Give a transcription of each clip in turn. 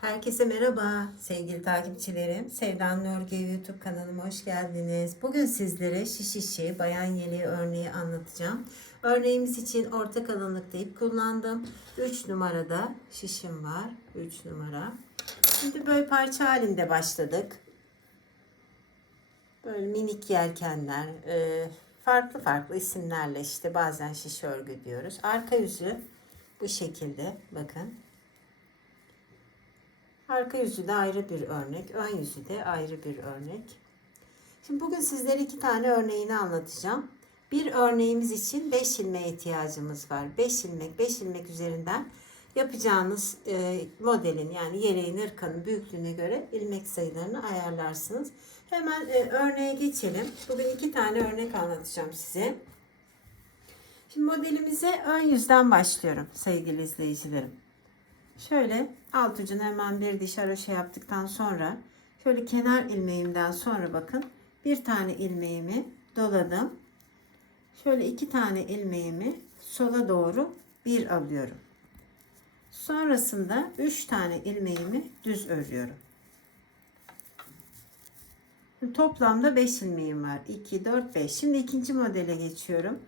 Herkese merhaba sevgili takipçilerim. Sevda'nın Örgü YouTube kanalıma hoş geldiniz. Bugün sizlere şiş işi, bayan yeleği örneği anlatacağım. Örneğimiz için orta kalınlıkta ip kullandım. 3 numarada şişim var. 3 numara. Şimdi böyle parça halinde başladık. Böyle minik yelkenler, e, farklı farklı isimlerle işte bazen şiş örgü diyoruz. Arka yüzü bu şekilde bakın. Arka yüzü de ayrı bir örnek, ön yüzü de ayrı bir örnek. Şimdi bugün sizlere iki tane örneğini anlatacağım. Bir örneğimiz için 5 ilmeğe ihtiyacımız var. 5 ilmek, 5 ilmek üzerinden yapacağınız e, modelin yani yeleğin ırkanın büyüklüğüne göre ilmek sayılarını ayarlarsınız. Hemen e, örneğe geçelim. Bugün iki tane örnek anlatacağım size. Şimdi modelimize ön yüzden başlıyorum sevgili izleyicilerim. Şöyle alt ucuna hemen bir diş haroşa yaptıktan sonra şöyle kenar ilmeğimden sonra bakın bir tane ilmeğimi doladım. Şöyle iki tane ilmeğimi sola doğru bir alıyorum. Sonrasında üç tane ilmeğimi düz örüyorum. Toplamda 5 ilmeğim var. 2, 4, 5. Şimdi ikinci modele geçiyorum.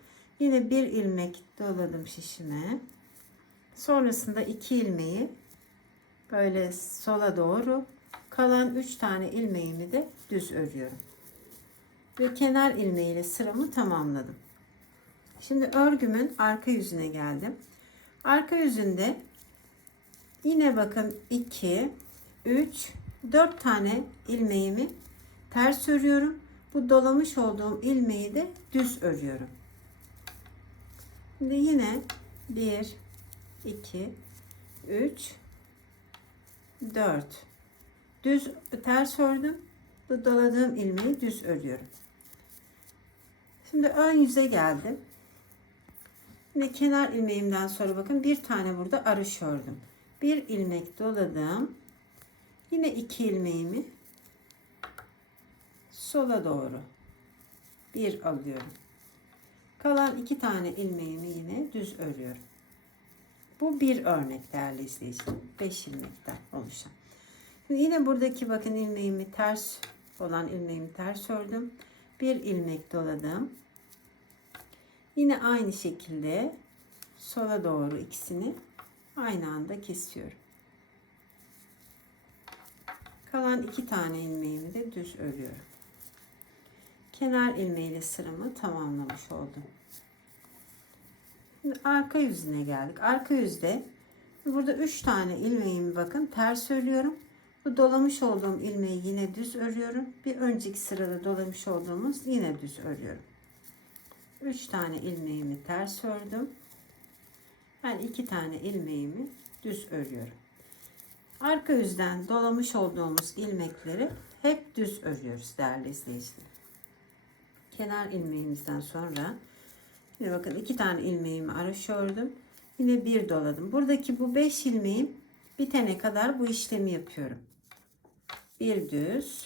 Yine bir ilmek doladım şişime. Sonrasında iki ilmeği böyle sola doğru kalan üç tane ilmeğimi de düz örüyorum. Ve kenar ilmeğiyle sıramı tamamladım. Şimdi örgümün arka yüzüne geldim. Arka yüzünde yine bakın 2 3 4 tane ilmeğimi ters örüyorum. Bu dolamış olduğum ilmeği de düz örüyorum. Şimdi yine 1 2 3 4 düz ters ördüm bu doladığım ilmeği düz örüyorum. Şimdi ön yüze geldim. Ve kenar ilmeğimden sonra bakın bir tane burada arış ördüm bir ilmek doladım. Yine iki ilmeğimi sola doğru bir alıyorum. Kalan iki tane ilmeğimi yine düz örüyorum bu bir örnek değerli izleyiciler. 5 ilmekten oluşan. Şimdi yine buradaki bakın ilmeğimi ters olan ilmeğimi ters ördüm. Bir ilmek doladım. Yine aynı şekilde sola doğru ikisini aynı anda kesiyorum. Kalan iki tane ilmeğimi de düz örüyorum. Kenar ilmeğiyle sıramı tamamlamış oldum. Şimdi arka yüzüne geldik. Arka yüzde burada 3 tane ilmeğimi bakın ters örüyorum. Bu dolamış olduğum ilmeği yine düz örüyorum. Bir önceki sırada dolamış olduğumuz yine düz örüyorum. 3 tane ilmeğimi ters ördüm. Ben 2 tane ilmeğimi düz örüyorum. Arka yüzden dolamış olduğumuz ilmekleri hep düz örüyoruz değerli izleyiciler. Kenar ilmeğimizden sonra Yine bakın iki tane ilmeğimi araş ördüm. Yine bir doladım. Buradaki bu beş ilmeğim bitene kadar bu işlemi yapıyorum. Bir düz.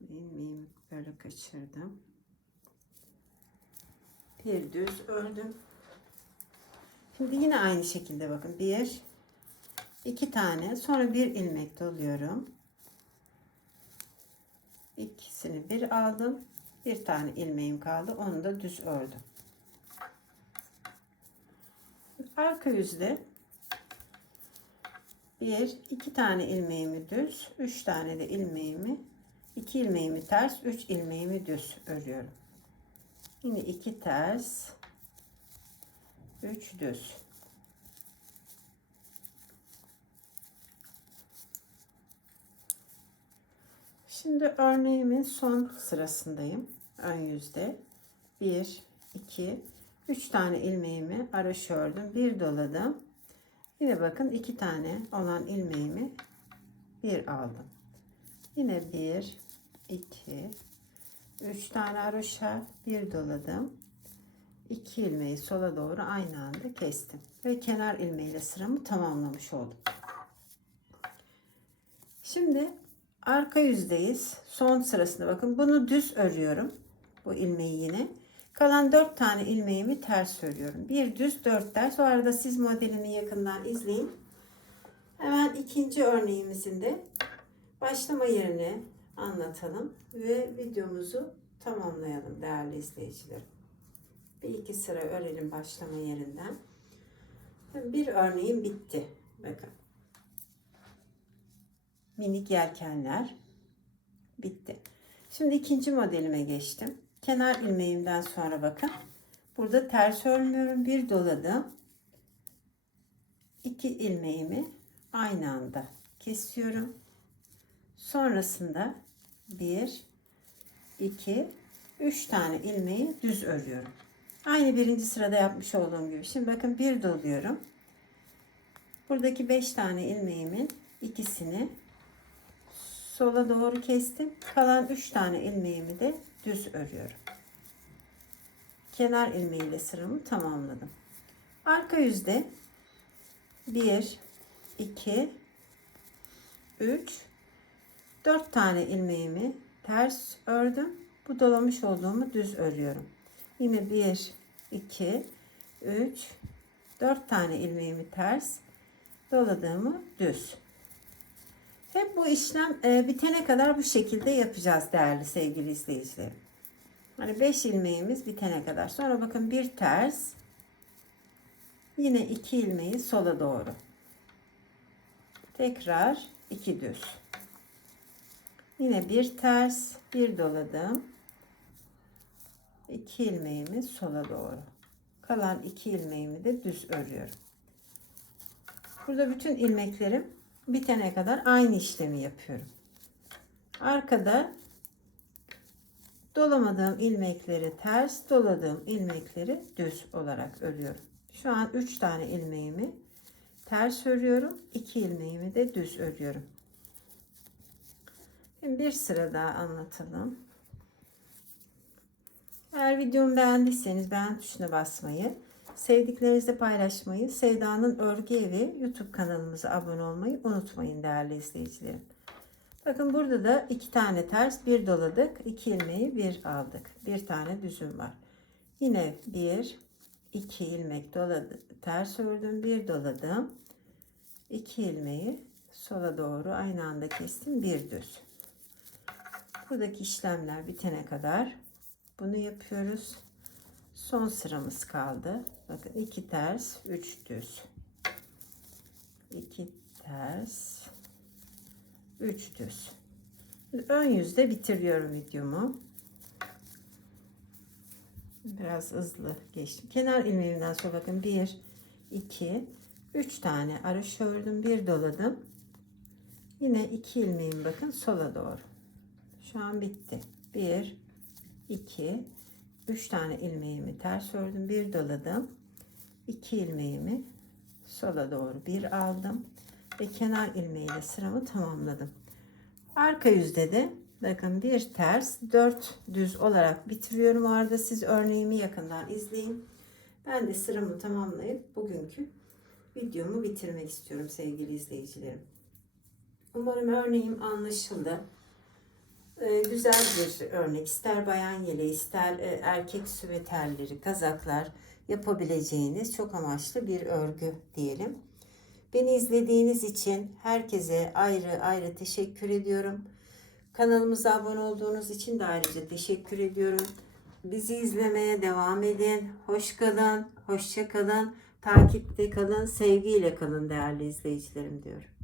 ilmeğimi böyle kaçırdım. Bir düz ördüm. Şimdi yine aynı şekilde bakın. Bir, iki tane sonra bir ilmek doluyorum ikisini bir aldım. Bir tane ilmeğim kaldı. Onu da düz ördüm. Arka yüzde bir iki tane ilmeğimi düz üç tane de ilmeğimi iki ilmeğimi ters üç ilmeğimi düz örüyorum. Yine iki ters üç düz Şimdi örneğimin son sırasındayım. Ön yüzde 1, 2, 3 tane ilmeğimi araş ördüm. Bir doladım. Yine bakın iki tane olan ilmeğimi bir aldım. Yine 1, 2, 3 tane aroşa bir doladım. 2 ilmeği sola doğru aynı anda kestim. Ve kenar ilmeğiyle sıramı tamamlamış oldum. Şimdi arka yüzdeyiz. Son sırasında bakın bunu düz örüyorum. Bu ilmeği yine. Kalan 4 tane ilmeğimi ters örüyorum. Bir düz 4 ters. O arada siz modelini yakından izleyin. Hemen ikinci örneğimizin de başlama yerini anlatalım ve videomuzu tamamlayalım değerli izleyicilerim. Bir iki sıra örelim başlama yerinden. Bir örneğim bitti. Bakın. Minik yelkenler bitti. Şimdi ikinci modelime geçtim. Kenar ilmeğimden sonra bakın. Burada ters örmüyorum. Bir doladım. İki ilmeğimi aynı anda kesiyorum. Sonrasında bir, iki, üç tane ilmeği düz örüyorum. Aynı birinci sırada yapmış olduğum gibi. Şimdi bakın bir doluyorum. Buradaki beş tane ilmeğimin ikisini sola doğru kestim. Kalan üç tane ilmeğimi de düz örüyorum. Kenar ilmeğiyle sıramı tamamladım. Arka yüzde 1 2 3 4 tane ilmeğimi ters ördüm. Bu dolamış olduğumu düz örüyorum. Yine 1 2 3 4 tane ilmeğimi ters doladığımı düz. Hep bu işlem e, bitene kadar bu şekilde yapacağız değerli sevgili izleyicilerim. Hani 5 ilmeğimiz bitene kadar. Sonra bakın bir ters. Yine 2 ilmeği sola doğru. Tekrar 2 düz. Yine bir ters, bir doladım. 2 ilmeğimi sola doğru. Kalan 2 ilmeğimi de düz örüyorum. Burada bütün ilmeklerim bitene kadar aynı işlemi yapıyorum. Arkada dolamadığım ilmekleri ters, doladığım ilmekleri düz olarak örüyorum. Şu an 3 tane ilmeğimi ters örüyorum. 2 ilmeğimi de düz örüyorum. Şimdi bir sıra daha anlatalım. Eğer videomu beğendiyseniz beğen tuşuna basmayı, sevdiklerinizle paylaşmayı, Sevda'nın Örgü Evi YouTube kanalımıza abone olmayı unutmayın değerli izleyicilerim. Bakın burada da iki tane ters bir doladık. iki ilmeği bir aldık. Bir tane düzüm var. Yine bir iki ilmek doladı, ters ördüm. Bir doladım. iki ilmeği sola doğru aynı anda kestim. Bir düz. Buradaki işlemler bitene kadar bunu yapıyoruz. Son sıramız kaldı. Bakın iki ters, üç düz. iki ters, üç düz. Ön yüzde bitiriyorum videomu. Biraz hızlı geçtim. Kenar ilmeğimden sonra bakın bir, iki, üç tane araş ördüm, bir doladım. Yine iki ilmeğim bakın sola doğru. Şu an bitti. Bir, iki, 3 tane ilmeğimi ters ördüm. Bir doladım. 2 ilmeğimi sola doğru bir aldım. Ve kenar ilmeğiyle sıramı tamamladım. Arka yüzde de bakın bir ters 4 düz olarak bitiriyorum. Arada siz örneğimi yakından izleyin. Ben de sıramı tamamlayıp bugünkü videomu bitirmek istiyorum sevgili izleyicilerim. Umarım örneğim anlaşıldı. Ee, güzel bir örnek. İster bayan yeleği, ister e, erkek süveterleri, kazaklar yapabileceğiniz çok amaçlı bir örgü diyelim. Beni izlediğiniz için herkese ayrı ayrı teşekkür ediyorum. Kanalımıza abone olduğunuz için de ayrıca teşekkür ediyorum. Bizi izlemeye devam edin. Hoş kalın, hoşça kalın. Takipte kalın, sevgiyle kalın değerli izleyicilerim diyorum.